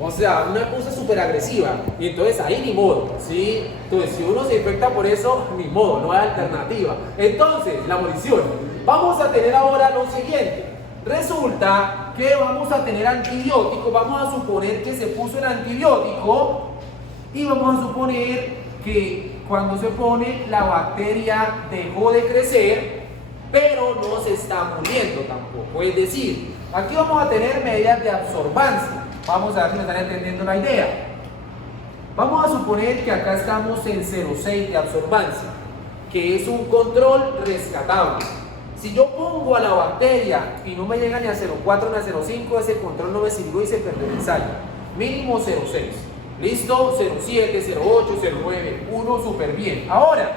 O sea, una cosa súper agresiva. Y entonces ahí ni modo, ¿sí? Entonces, si uno se infecta por eso, ni modo, no hay alternativa. Entonces, la munición. Vamos a tener ahora lo siguiente. Resulta que vamos a tener antibiótico. Vamos a suponer que se puso el antibiótico. Y vamos a suponer que cuando se pone, la bacteria dejó de crecer, pero no se está muriendo tampoco. Es decir, aquí vamos a tener medidas de absorbancia. Vamos a ver si me están entendiendo la idea. Vamos a suponer que acá estamos en 0,6 de absorbancia, que es un control rescatable. Si yo pongo a la bacteria y no me llega ni a 0,4 ni a 0,5, ese control no me sirvió y se perdió el ensayo. Mínimo 0,6. ¿Listo? 0,7, 0,8, 0,9, 1, súper bien. Ahora,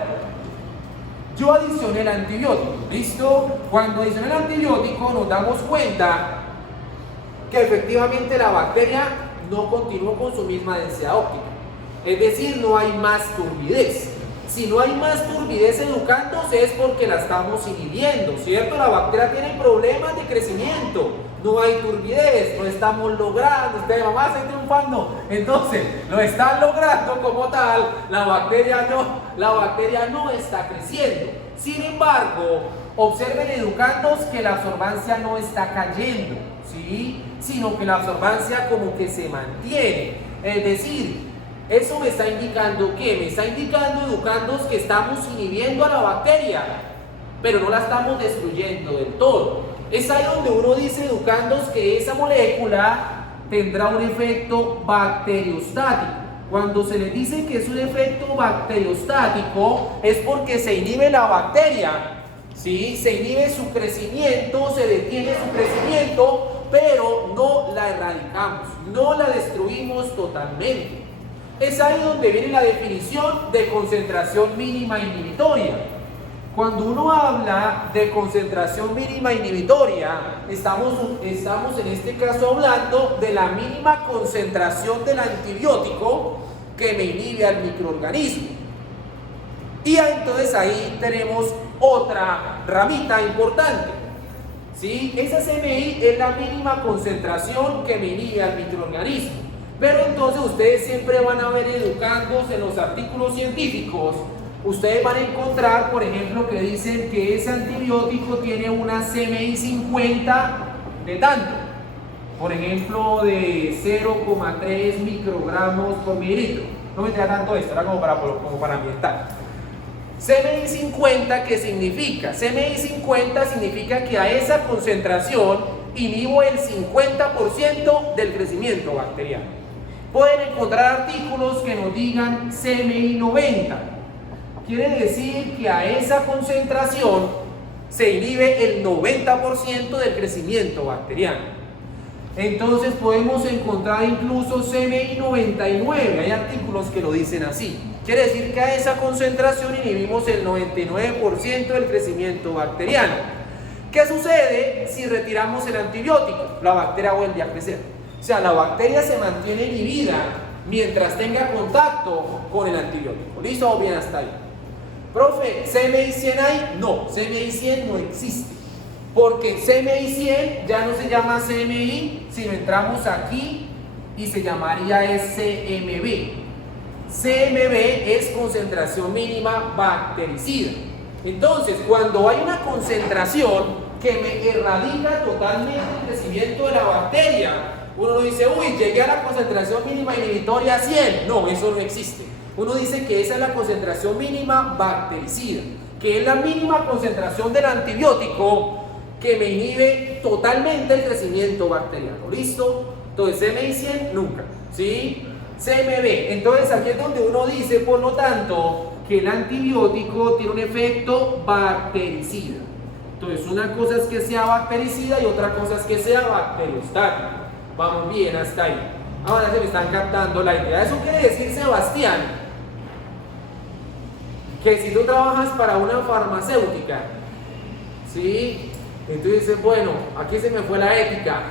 yo adicioné el antibiótico. ¿Listo? Cuando adicioné el antibiótico nos damos cuenta que efectivamente la bacteria no continuó con su misma densidad óptica. Es decir, no hay más turbidez. Si no hay más turbidez educándose es porque la estamos inhibiendo, ¿cierto? La bacteria tiene problemas de crecimiento, no hay turbidez, no estamos logrando, ustedes mamá están triunfando, entonces lo están logrando como tal, la bacteria no está creciendo. Sin embargo, observen educandos que la absorbancia no está cayendo, ¿sí? Sino que la absorbancia como que se mantiene, es decir, eso me está indicando ¿qué? Me está indicando, educandos, que estamos inhibiendo a la bacteria, pero no la estamos destruyendo del todo. Es ahí donde uno dice, educandos, que esa molécula tendrá un efecto bacteriostático. Cuando se les dice que es un efecto bacteriostático, es porque se inhibe la bacteria, ¿sí? Se inhibe su crecimiento, se detiene su crecimiento, pero no la erradicamos, no la destruimos totalmente. Es ahí donde viene la definición de concentración mínima inhibitoria. Cuando uno habla de concentración mínima inhibitoria, estamos en este caso hablando de la mínima concentración del antibiótico que me inhibe al microorganismo. Y entonces ahí tenemos otra ramita importante, ¿sí? Esa CMI es la mínima concentración que me inhibe al microorganismo. Pero entonces ustedes siempre van a ver educandos en los artículos científicos, ustedes van a encontrar, por ejemplo, que dicen que ese antibiótico tiene una CMI 50 de tanto, por ejemplo, de 0,3 microgramos por mililitro. No me da tanto esto, era como para ambientar. CMI 50, ¿qué significa? CMI 50 significa que a esa concentración inhibo el 50% del crecimiento bacteriano. Pueden encontrar artículos que nos digan CMI 90. Quiere decir que a esa concentración se inhibe el 90% del crecimiento bacteriano. Entonces podemos encontrar incluso CMI 99. Hay artículos que lo dicen así. Quiere decir que a esa concentración inhibimos el 99% del crecimiento bacteriano. ¿Qué sucede si retiramos el antibiótico? La bacteria vuelve a crecer. O sea, la bacteria se mantiene inhibida mientras tenga contacto con el antibiótico. ¿Listo o bien hasta ahí? Profe, ¿CMI 100 hay? No, CMI 100 no existe. Porque CMI 100 ya no se llama CMI, sino entramos aquí y se llamaría CMB. CMB es concentración mínima bactericida. Entonces, cuando hay una concentración que me erradica totalmente el crecimiento de la bacteria, uno no dice, uy, llegué a la concentración mínima inhibitoria a 100. No, eso no existe. Uno dice que esa es la concentración mínima bactericida, que es la mínima concentración del antibiótico que me inhibe totalmente el crecimiento bacteriano. ¿Listo? Entonces, CMI 100 nunca, ¿sí? CMB. Entonces, aquí es donde uno dice, por lo tanto, que el antibiótico tiene un efecto bactericida. Entonces, una cosa es que sea bactericida y otra cosa es que sea bacteriostática. Vamos bien hasta ahí. Ahora se me están captando la idea. Eso quiere decir, Sebastián, que si tú trabajas para una farmacéutica, ¿sí? Y tú dices, bueno, aquí se me fue la ética.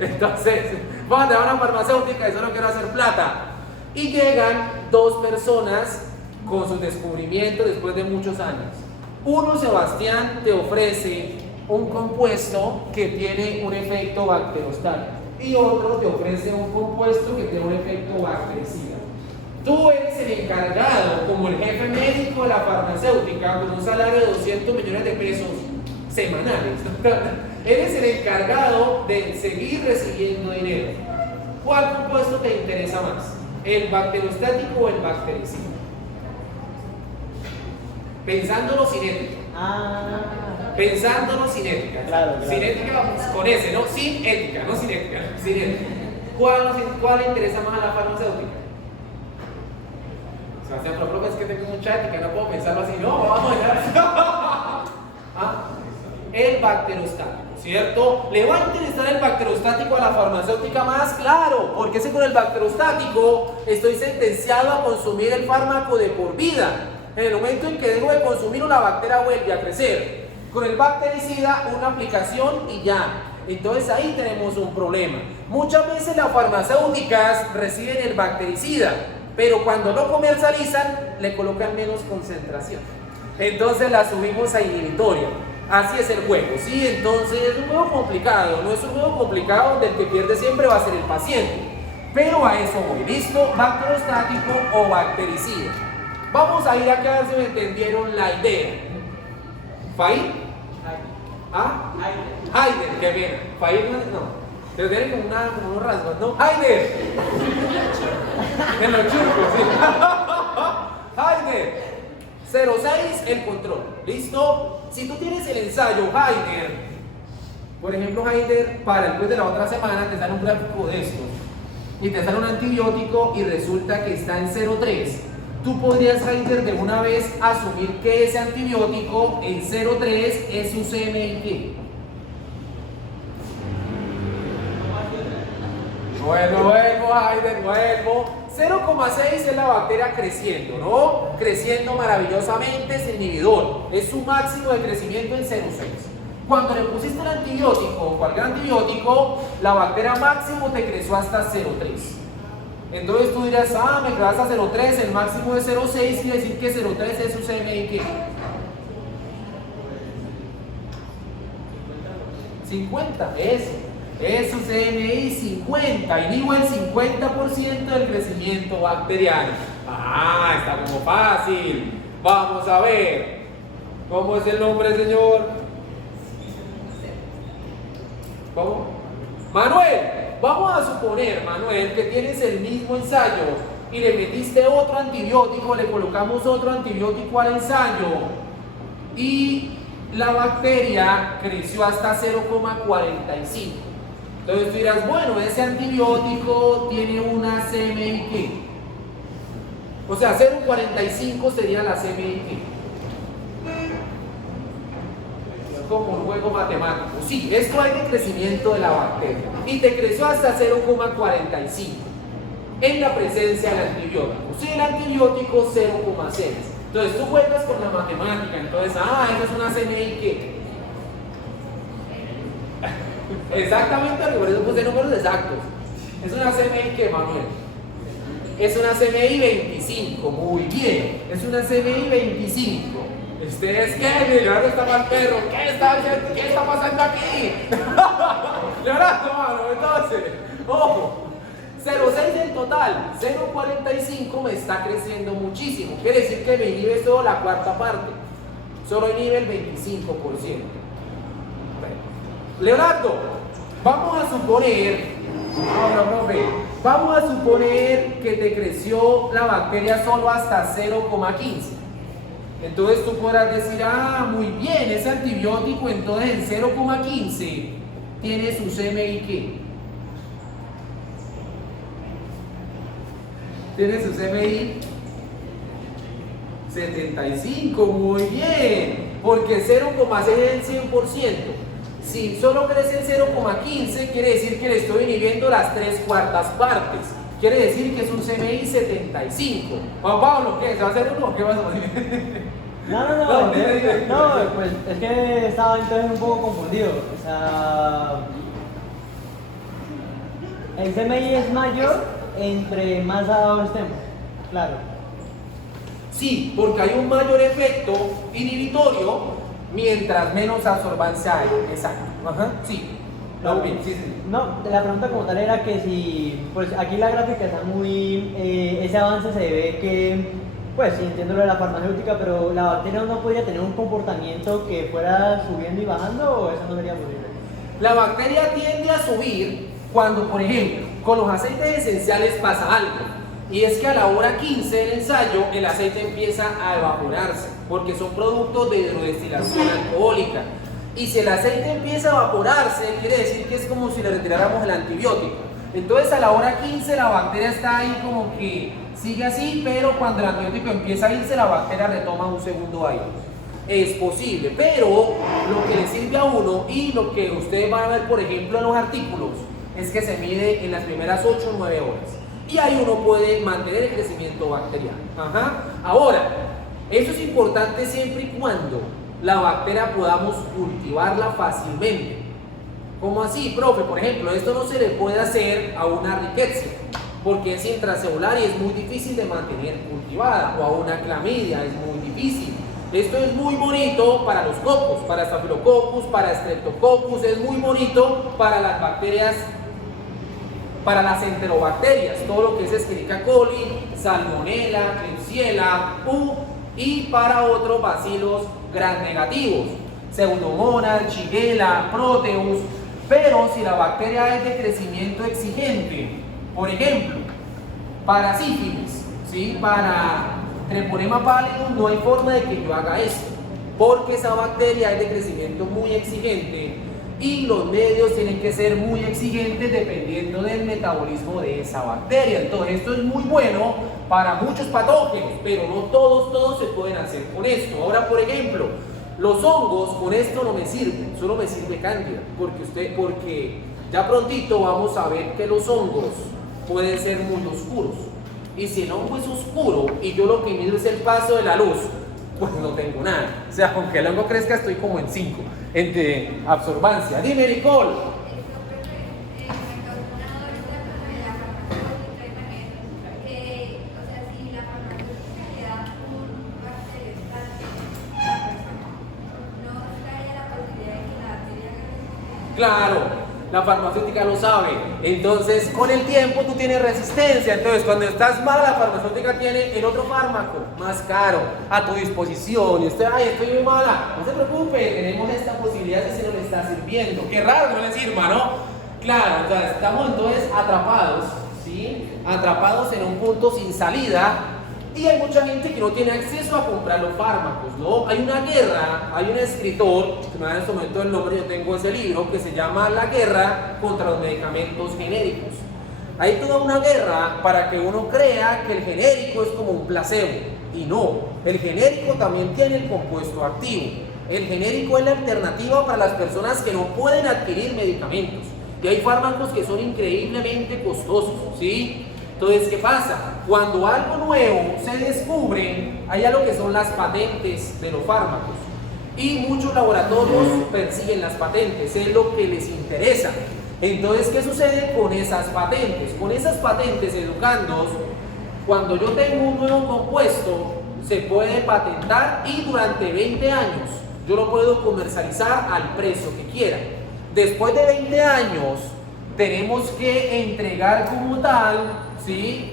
Entonces, vamos a trabajar a una farmacéutica y solo quiero hacer plata. Y llegan dos personas con sus descubrimientos después de muchos años. Uno, Sebastián, te ofrece un compuesto que tiene un efecto bacterostático. y otro te ofrece un compuesto que tiene un efecto bactericida. Tú eres el encargado, como el jefe médico de la farmacéutica, con un salario de 200 millones de pesos semanales, eres el encargado de seguir recibiendo dinero. ¿Cuál compuesto te interesa más? ¿El bacterostático o el bactericida? Pensándolo sin ética. Pensándolo sin ética. Claro. Sin ética con ese, ¿no? Sin ética, no sin ética, sin ética. ¿Cuál le interesa más a la farmacéutica? Sebastián, pero profe, es que tengo mucha ética, no puedo pensarlo así. No, vamos a dejar. El bacterostático, ¿cierto? ¿Le va a interesar el bacterostático a la farmacéutica más? Claro, porque ese con el bacterostático estoy sentenciado a consumir el fármaco de por vida. En el momento en que dejo de consumir, una bacteria vuelve a crecer. Con el bactericida, una aplicación y ya. Entonces ahí tenemos un problema. Muchas veces las farmacéuticas reciben el bactericida, pero cuando lo comercializan, le colocan menos concentración. Entonces la subimos a inhibitorio. Así es el juego, ¿sí? Entonces es un juego complicado, no es un juego complicado donde el que pierde siempre va a ser el paciente. Pero a eso voy, ¿listo? Bacterostático o bactericida. Vamos a ir acá a ver si me entendieron la idea. ¿Faid? ¿Ah? Haider, qué bien. Faid no. Pero tienen como unos rasgos, ¿no? Haider. En los churcos, sí. Haider. 06, el control. ¿Listo? Si tú tienes el ensayo Haider, por ejemplo, Haider, para el quiz de la otra semana te sale un gráfico de estos y te sale un antibiótico y resulta que está en 0,3. Tú podrías, Haider, de una vez asumir que ese antibiótico en 0,3 es su CMI. Vuelvo, Haider, vuelvo. 0,6 es la bacteria creciendo, ¿no? Creciendo maravillosamente, es inhibidor. Es su máximo de crecimiento en 0,6. Cuando le pusiste el antibiótico, cualquier antibiótico, la bacteria máximo te creció hasta 0,3. Entonces tú dirás, me quedas hasta 0,3, el máximo de 0,6, quiere decir que 0,3 es su CMI. 50, eso. Es su CMI 50, inhibe el 50% del crecimiento bacteriano. Está como fácil. Vamos a ver. ¿Cómo es el nombre, señor? ¿Cómo? Manuel. Vamos a suponer, Manuel, que tienes el mismo ensayo y le metiste otro antibiótico, le colocamos otro antibiótico al ensayo y la bacteria creció hasta 0,45. Entonces tú dirás, bueno, ese antibiótico tiene una CMI. O sea, 0,45 sería la CMI. Es como un juego matemático. Sí, esto hay de crecimiento de la bacteria. Y te creció hasta 0,45 en la presencia del antibiótico. Sí, el antibiótico 0,6. Entonces tú juegas con la matemática. Entonces, esa es una CMI. Exactamente, por eso puse números exactos. Es una CMI, Manuel. Es una CMI 25, muy bien. Es una CMI 25. ¿Ustedes qué? Leonardo está mal perro. ¿Qué está pasando aquí? Leonardo, mano, entonces, ojo. 0,6 en total, 0,45 me está creciendo muchísimo. Quiere decir que me inhibe solo la cuarta parte. Solo inhibe el 25%. Leonardo, vamos a suponer, vamos a suponer que te creció la bacteria solo hasta 0,15. Entonces tú podrás decir, muy bien, ese antibiótico entonces en 0,15 tiene su CMI. Tiene su CMI 75, muy bien, porque 0,6 es el 100%. Si solo crece el 0,15, quiere decir que le estoy inhibiendo las 3/4 partes. Quiere decir que es un CMI 75. Juan Pablo, ¿qué? ¿Se va a hacer uno o qué vas a hacer? No, pues es que estaba entonces un poco confundido. O sea, el CMI es mayor entre más abajo estemos, claro. Sí, porque hay un mayor efecto inhibitorio mientras menos absorbancia hay. Exacto. Sí. Vamos bien, sí. No, la pregunta como tal era que si, pues aquí la gráfica está muy, ese avance se ve que, pues sí, entiendo lo de la farmacéutica, pero la bacteria no podría tener un comportamiento que fuera subiendo y bajando, o eso no sería posible. La bacteria tiende a subir cuando, por ejemplo, con los aceites esenciales pasa algo. Y es que a la hora 15 del ensayo el aceite empieza a evaporarse, porque son productos de hidrodestilación alcohólica. Y si el aceite empieza a evaporarse, quiere decir que es como si le retiráramos el antibiótico. Entonces a la hora 15 la bacteria está ahí como que sigue así, pero cuando el antibiótico empieza a irse, la bacteria retoma un segundo aire. Es posible, pero lo que le sirve a uno y lo que ustedes van a ver, por ejemplo, en los artículos, es que se mide en las primeras 8 o 9 horas. Y ahí uno puede mantener el crecimiento bacteriano. Ahora, eso es importante siempre y cuando la bacteria podamos cultivarla fácilmente. ¿Cómo así, profe? Por ejemplo, esto no se le puede hacer a una rickettsia, porque es intracelular y es muy difícil de mantener cultivada, o a una clamidia, es muy difícil. Esto es muy bonito para los cocos, para Staphylococcus, para Streptococcus, es muy bonito para las bacterias, para las enterobacterias, todo lo que es Escherichia coli, Salmonella, Klebsiella, y para otros bacilos gram negativos, Pseudomonas, Shigella, Proteus. Pero si la bacteria es de crecimiento exigente, por ejemplo, para sífilis, ¿sí? Para Treponema pallidum, no hay forma de que yo haga esto, porque esa bacteria es de crecimiento muy exigente y los medios tienen que ser muy exigentes dependiendo del metabolismo de esa bacteria. Entonces esto es muy bueno para muchos patógenos, pero no todos se pueden hacer con esto. Ahora, por ejemplo, los hongos con esto no me sirven, solo me sirve cándida, porque ya prontito vamos a ver que los hongos pueden ser muy oscuros. Y si el hongo es oscuro y yo lo que mido es el paso de la luz, pues no tengo nada. O sea, aunque el hongo crezca, estoy como en 5 de absorbancia. Dime, Nicole. Claro, la farmacéutica lo sabe. Entonces, con el tiempo tú tienes resistencia. Entonces, cuando estás mal, la farmacéutica tiene el otro fármaco más caro a tu disposición. Y usted, ay, estoy muy mala. No se preocupe, tenemos esta posibilidad de si no le está sirviendo. Qué raro que no le sirva, ¿no? Claro, o sea, estamos entonces atrapados, ¿sí? Atrapados en un punto sin salida. Y hay mucha gente que no tiene acceso a comprar los fármacos, ¿no? Hay una guerra, hay un escritor, se me da en este momento el nombre, yo tengo ese libro, que se llama La guerra contra los medicamentos genéricos. Hay toda una guerra para que uno crea que el genérico es como un placebo, y no, el genérico también tiene el compuesto activo. El genérico es la alternativa para las personas que no pueden adquirir medicamentos. Y hay fármacos que son increíblemente costosos, ¿sí? Entonces, ¿qué pasa? Cuando algo nuevo se descubre, hay algo que son las patentes de los fármacos. Y muchos laboratorios persiguen las patentes, es lo que les interesa. Entonces, ¿qué sucede con esas patentes? Con esas patentes, educandos, cuando yo tengo un nuevo compuesto, se puede patentar y durante 20 años yo lo puedo comercializar al precio que quiera. Después de 20 años, tenemos que entregar como tal, ¿sí?,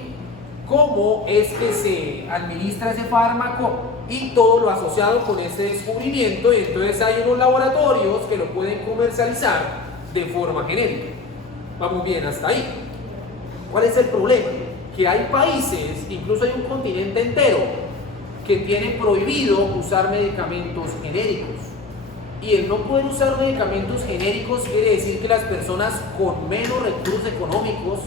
cómo es que se administra ese fármaco y todo lo asociado con ese descubrimiento. Y entonces hay unos laboratorios que lo pueden comercializar de forma genérica. Vamos bien hasta ahí. ¿Cuál es el problema? Que hay países, incluso hay un continente entero, que tiene prohibido usar medicamentos genéricos. Y el no poder usar medicamentos genéricos quiere decir que las personas con menos recursos económicos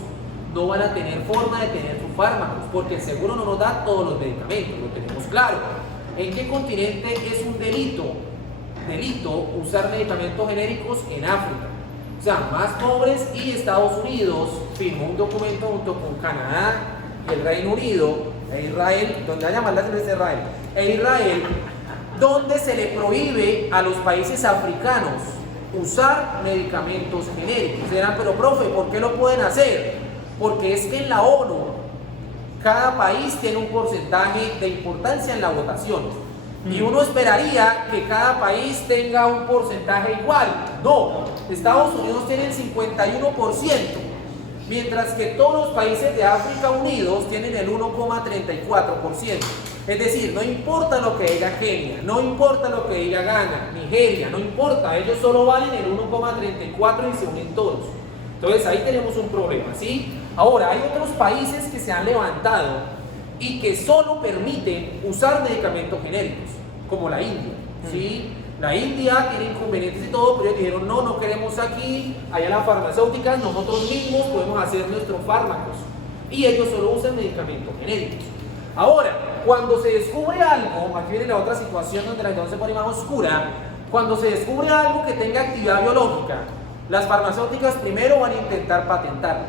no van a tener forma de tener sus fármacos, porque el seguro no nos da todos los medicamentos, lo tenemos claro. ¿En qué continente es un delito usar medicamentos genéricos? En África. O sea, más pobres, y Estados Unidos firmó un documento junto con Canadá y el Reino Unido, e Israel, donde hay llamarlas de Israel, donde se le prohíbe a los países africanos usar medicamentos genéricos. Dirán, pero profe, ¿por qué lo pueden hacer? Porque es que en la ONU cada país tiene un porcentaje de importancia en la votación. Y uno esperaría que cada país tenga un porcentaje igual. No, Estados Unidos tiene el 51%, mientras que todos los países de África unidos tienen el 1,34%. Es decir, no importa lo que diga Kenia, no importa lo que diga Ghana, Nigeria, no importa, ellos solo valen el 1,34 y se unen todos. Entonces ahí tenemos un problema, ¿sí? Ahora, hay otros países que se han levantado y que solo permiten usar medicamentos genéricos, como la India, ¿sí? La India tiene inconvenientes y todo, pero ellos dijeron, no, no queremos aquí, allá las farmacéuticas, nosotros mismos podemos hacer nuestros fármacos. Y ellos solo usan medicamentos genéricos. Ahora, cuando se descubre algo, aquí viene la otra situación donde la situación se pone más oscura, cuando se descubre algo que tenga actividad biológica, las farmacéuticas primero van a intentar patentarlo.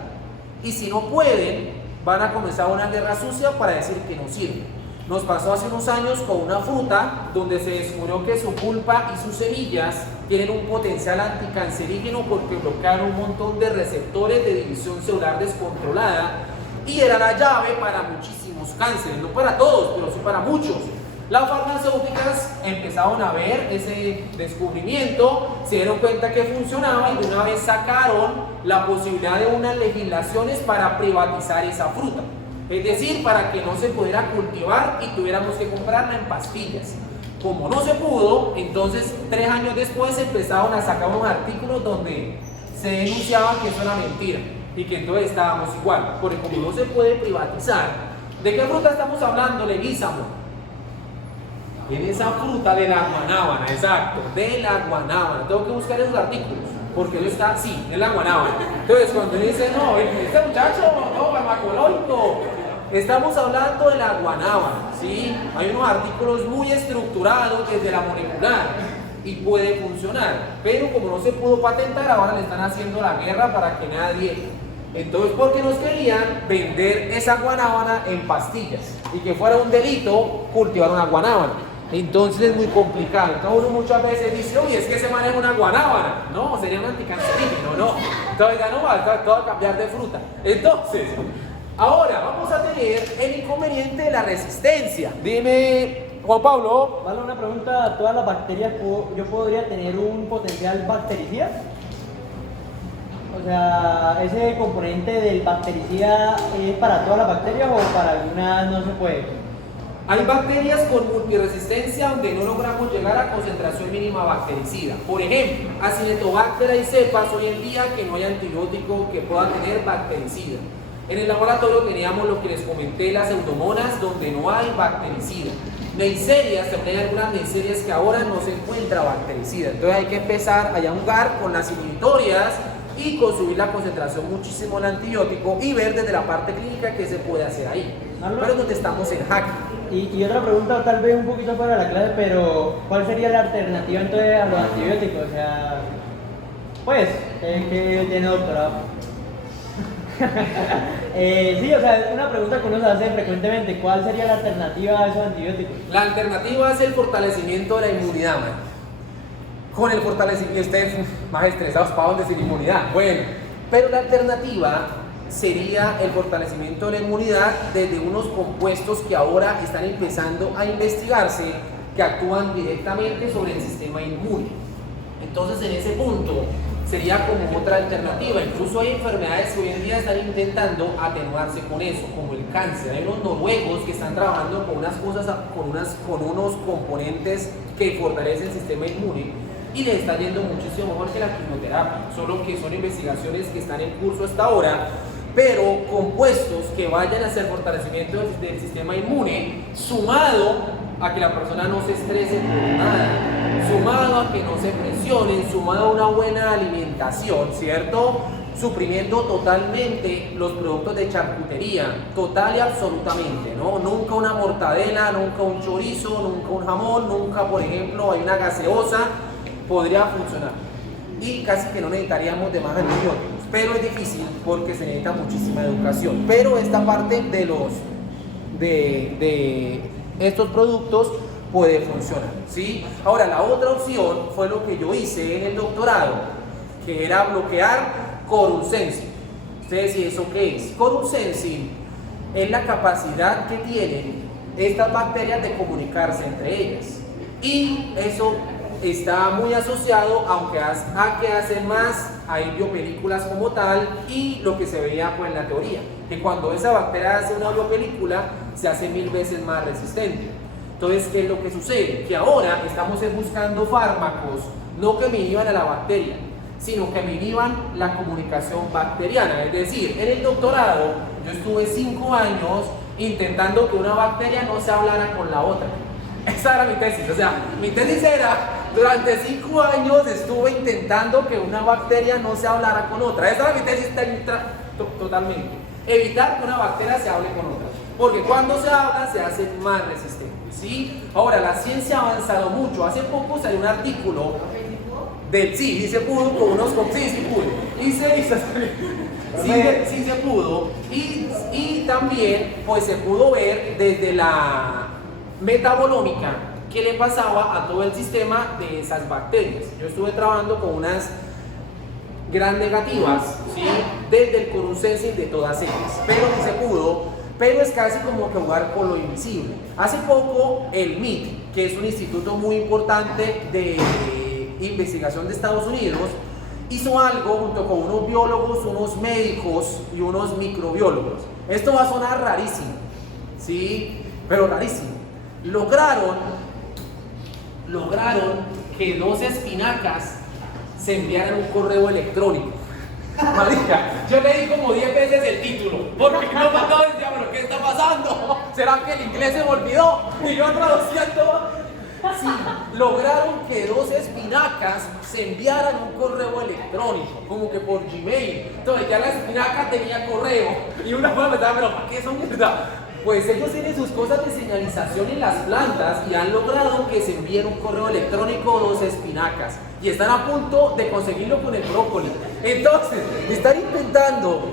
Y si no pueden, van a comenzar una guerra sucia para decir que no sirve. Nos pasó hace unos años con una fruta donde se descubrió que su pulpa y sus semillas tienen un potencial anticancerígeno porque bloquean un montón de receptores de división celular descontrolada y era la llave para muchísimos cánceres, no para todos, pero sí para muchos. Las farmacéuticas empezaron a ver ese descubrimiento, se dieron cuenta que funcionaba y de una vez sacaron la posibilidad de unas legislaciones para privatizar esa fruta. Es decir, para que no se pudiera cultivar y tuviéramos que comprarla en pastillas. Como no se pudo, entonces 3 años después empezaron a sacar unos artículos donde se denunciaba que eso era mentira y que entonces estábamos igual, porque como no se puede privatizar, ¿de qué fruta estamos hablando? Leguízamo. En esa fruta de la guanábana, exacto, de la guanábana. Tengo que buscar esos artículos, porque eso está así, es la guanábana. Entonces, cuando dice, no, este muchacho, no, farmacológico, estamos hablando de la guanábana, ¿sí? Hay unos artículos muy estructurados desde la molecular y puede funcionar, pero como no se pudo patentar, ahora le están haciendo la guerra para que nadie. Entonces, porque nos querían vender esa guanábana en pastillas y que fuera un delito cultivar una guanábana. Entonces es muy complicado. Entonces uno muchas veces dice, oye, es que se maneja una guanábana. No, sería un anticancerígeno, no. Entonces ya no va, todo a cambiar de fruta. Entonces, ahora vamos a tener el inconveniente de la resistencia. Dime, Juan Pablo. Vale, una pregunta, ¿todas las bacterias yo podría tener un potencial bactericida? O sea, ¿ese componente del bactericida es para todas las bacterias o para algunas no se puede? Hay bacterias con multiresistencia donde no logramos llegar a concentración mínima bactericida. Por ejemplo, Acinetobacter hay cepas hoy en día que no hay antibiótico que pueda tener bactericida. En el laboratorio teníamos lo que les comenté, las pseudomonas, donde no hay bactericida. Neiserias, también hay algunas neiserias que ahora no se encuentra bactericida. Entonces hay que empezar a jugar con las inhibitorias y con subir la concentración muchísimo del antibiótico y ver desde la parte clínica qué se puede hacer ahí. Pero donde estamos en jaque. Y otra pregunta, tal vez un poquito fuera de la clase, pero ¿cuál sería la alternativa entonces a los antibióticos? O sea, pues, que tiene doctorado. Sí, o sea, una pregunta que uno se hace frecuentemente, ¿cuál sería la alternativa a esos antibióticos? La alternativa es el fortalecimiento de la inmunidad, man. Con el fortalecimiento, ustedes más estresados para donde sin inmunidad. Bueno, pero la alternativa sería el fortalecimiento de la inmunidad desde unos compuestos que ahora están empezando a investigarse, que actúan directamente sobre el sistema inmune. Entonces, en ese punto sería como otra alternativa. Incluso hay enfermedades que hoy en día están intentando atenuarse con eso, como el cáncer. Hay unos noruegos que están trabajando con unas cosas, con unos componentes que fortalecen el sistema inmune y les está yendo muchísimo mejor que la quimioterapia, solo que son investigaciones que están en curso hasta ahora, pero compuestos que vayan hacia el fortalecimiento del sistema inmune, sumado a que la persona no se estrese por nada, sumado a que no se presionen, sumado a una buena alimentación, ¿cierto? Suprimiendo totalmente los productos de charcutería, total y absolutamente, ¿no? Nunca una mortadela, nunca un chorizo, nunca un jamón, nunca, por ejemplo, hay una gaseosa, podría funcionar. Y casi que no necesitaríamos de más antibióticos, pero es difícil porque se necesita muchísima educación. Pero esta parte de estos productos puede funcionar, ¿sí? Ahora, la otra opción fue lo que yo hice en el doctorado, que era bloquear corulcencin. Ustedes, ¿y eso qué es? Corulcencin es la capacidad que tienen estas bacterias de comunicarse entre ellas. Y eso está muy asociado, aunque a que hacen más, hay biopelículas como tal, y lo que se veía pues en la teoría, que cuando esa bacteria hace una biopelícula, se hace 1000 veces más resistente. Entonces, ¿qué es lo que sucede? Que ahora estamos buscando fármacos, no que me inhiban a la bacteria, sino que me inhiban la comunicación bacteriana. Es decir, en el doctorado, yo estuve 5 años intentando que una bacteria no se hablara con la otra. Esa era mi tesis, o sea, mi tesis era, durante 5 años estuve intentando que una bacteria no se hablara con otra. Esa era mi tesis totalmente. Evitar que una bacteria se hable con otra. Porque cuando se habla se hace más resistente, ¿sí? Ahora, la ciencia ha avanzado mucho. Hace poco salió un artículo del sí se pudo con unos... Sí pudo. Sí se pudo. Y también, pues se pudo ver desde la metabolómica qué le pasaba a todo el sistema de esas bacterias. Yo estuve trabajando con unas gran negativas, ¿sí? Desde el consensus de todas ellas, pero sí se pudo, pero es casi como que jugar con lo invisible. Hace poco el MIT, que es un instituto muy importante de investigación de Estados Unidos, hizo algo junto con unos biólogos, unos médicos y unos microbiólogos. Esto va a sonar rarísimo, ¿sí? Pero rarísimo. Lograron que 2 espinacas se enviaran un correo electrónico. Marica, yo leí como 10 veces el título, porque no pasaba, decía, pero ¿qué está pasando? ¿Será que el inglés se me olvidó? Y yo traduciendo. Sí, lograron que 2 espinacas se enviaran un correo electrónico, como que por Gmail. Entonces ya la espinaca tenía correo. Y una fue pensaba, pero ¿para qué son? Pues ellos tienen sus cosas de señalización en las plantas y han logrado que se envíen un correo electrónico 2 espinacas. Y están a punto de conseguirlo con el brócoli. Entonces, están inventando,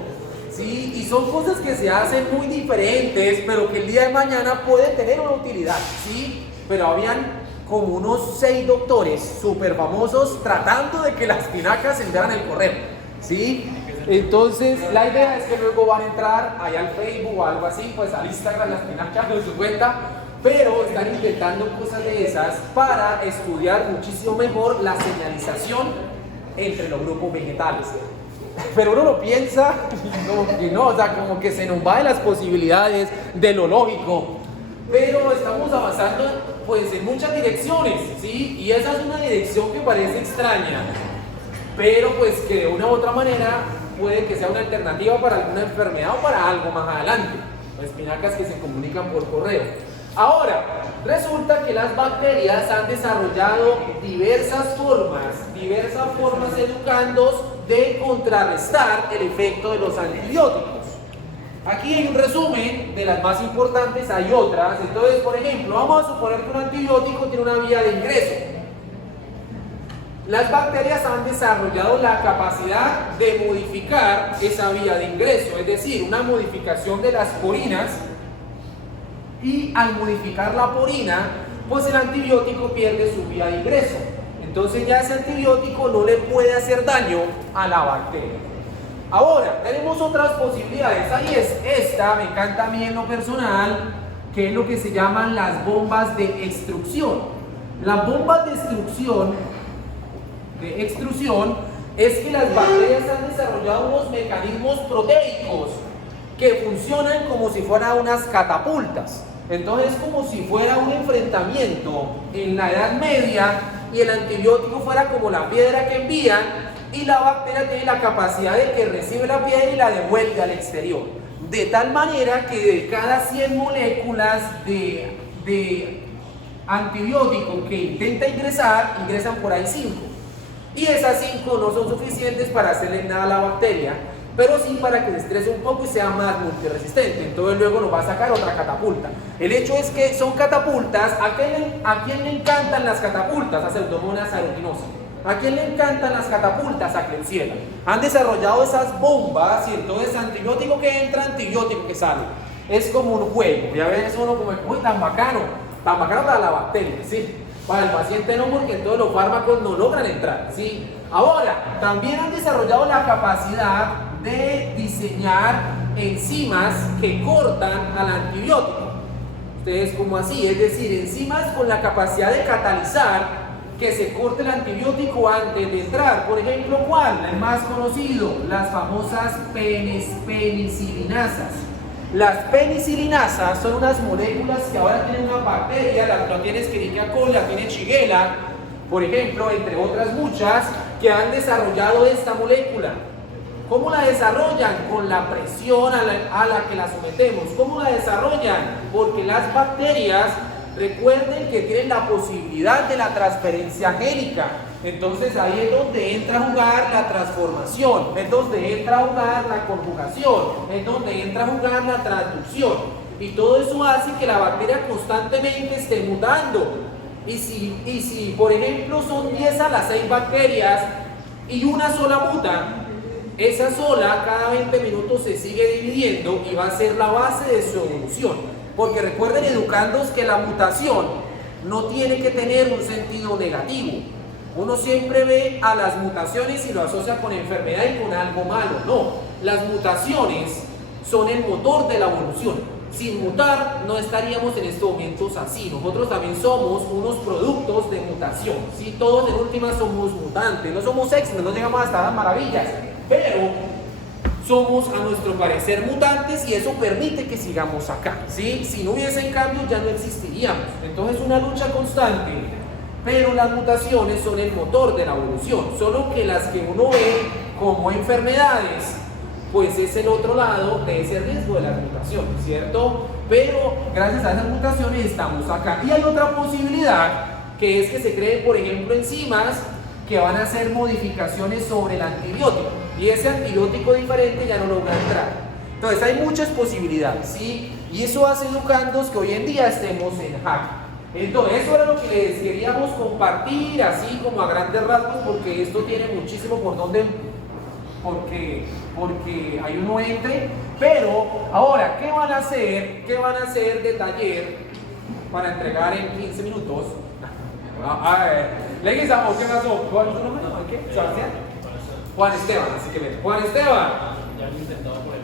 ¿sí? Y son cosas que se hacen muy diferentes, pero que el día de mañana pueden tener una utilidad, ¿sí? Pero habían como unos 6 doctores súper famosos tratando de que las espinacas se enviaran el correo, ¿sí? Entonces, la idea es que luego van a entrar allá al Facebook o algo así, pues al Instagram, las espinacas de su cuenta, pero están intentando cosas de esas para estudiar muchísimo mejor la señalización entre los grupos vegetales. Pero uno lo piensa y no, o sea, como que se nos va de las posibilidades de lo lógico. Pero estamos avanzando pues en muchas direcciones, ¿sí? Y esa es una dirección que parece extraña, pero pues que de una u otra manera puede que sea una alternativa para alguna enfermedad o para algo más adelante. Espinacas que se comunican por correo. Ahora, resulta que las bacterias han desarrollado diversas formas educandos de contrarrestar el efecto de los antibióticos. Aquí hay un resumen de las más importantes, hay otras. Entonces, por ejemplo, vamos a suponer que un antibiótico tiene una vía de ingreso. Las bacterias han desarrollado la capacidad de modificar esa vía de ingreso, es decir, una modificación de las porinas, y al modificar la porina, pues el antibiótico pierde su vía de ingreso. Entonces ya ese antibiótico no le puede hacer daño a la bacteria. Ahora, tenemos otras posibilidades. Ahí es esta, me encanta a mí en lo personal, que es lo que se llaman las bombas de extrusión. Las bombas de extrusión es que las bacterias han desarrollado unos mecanismos proteicos que funcionan como si fueran unas catapultas. Entonces, como si fuera un enfrentamiento en la Edad Media y el antibiótico fuera como la piedra que envían, y la bacteria tiene la capacidad de que recibe la piedra y la devuelve al exterior. De tal manera que de cada 100 moléculas de antibiótico que intenta ingresar, ingresan por ahí 5. Y esas 5 no son suficientes para hacerle nada a la bacteria, pero sí para que se estrese un poco y sea más multiresistente. Entonces luego nos va a sacar otra catapulta. El hecho es que son catapultas. ¿A quién le encantan las catapultas? A Pseudomonas aeruginosa. ¿A quién le encantan las catapultas? A Klebsiella. Han desarrollado esas bombas y entonces antibiótico que entra, antibiótico que sale. Es como un juego. Ya ves uno como, uy, tan bacano para la bacteria, ¿sí? Para el paciente no, porque todos los fármacos no logran entrar, ¿sí? Ahora, también han desarrollado la capacidad de diseñar enzimas que cortan al antibiótico, Ustedes, ¿cómo así? Es decir, enzimas con la capacidad de catalizar que se corte el antibiótico antes de entrar. Por ejemplo, ¿cuál? El más conocido, las famosas penicilinasas. Las penicilinasas son unas moléculas que ahora tienen una bacteria, la tiene Escherichia coli, la tiene Shigella, por ejemplo, entre otras muchas, que han desarrollado esta molécula. ¿Cómo la desarrollan? Con la presión a la que la sometemos. ¿Cómo la desarrollan? Porque las bacterias, recuerden que tienen la posibilidad de la transferencia génica. Entonces ahí es donde entra a jugar la transformación, es donde entra a jugar la conjugación, es donde entra a jugar la transducción. Y todo eso hace que la bacteria constantemente esté mutando. Y si por ejemplo son 10 a las 6 bacterias y una sola muta, esa sola cada 20 minutos se sigue dividiendo y va a ser la base de su evolución. Porque recuerden, educandos, que la mutación no tiene que tener un sentido negativo. Uno siempre ve a las mutaciones y lo asocia con enfermedad y con algo malo. No, las mutaciones son el motor de la evolución. Sin mutar no estaríamos en estos momentos así. Nosotros también somos unos productos de mutación, ¿sí? Todos en última somos mutantes, no somos X-Men, no llegamos hasta las maravillas, pero somos a nuestro parecer mutantes y eso permite que sigamos acá, ¿sí? Si no hubiesen cambios ya no existiríamos. Entonces es una lucha constante, pero las mutaciones son el motor de la evolución, solo que las que uno ve como enfermedades, pues es el otro lado de ese riesgo de las mutaciones, ¿cierto? Pero gracias a esas mutaciones estamos acá. Y hay otra posibilidad, que es que se creen, por ejemplo, enzimas que van a hacer modificaciones sobre el antibiótico, y ese antibiótico diferente ya no logra entrar. Entonces hay muchas posibilidades, ¿sí? Y eso hace, educandos, que hoy en día estemos en jaque. Entonces eso era lo que les queríamos compartir, así como a grandes rasgos, porque esto tiene muchísimo por donde, porque hay uno entre. Pero ahora, ¿qué van a hacer? ¿Qué van a hacer de taller para entregar en 15 minutos? A ver, Leguizamo, ¿qué pasó? ¿Cuál es tu nombre? ¿Qué? ¿Sebastián? Juan Esteban, así que ven. Juan Esteban. Ya lo he intentado por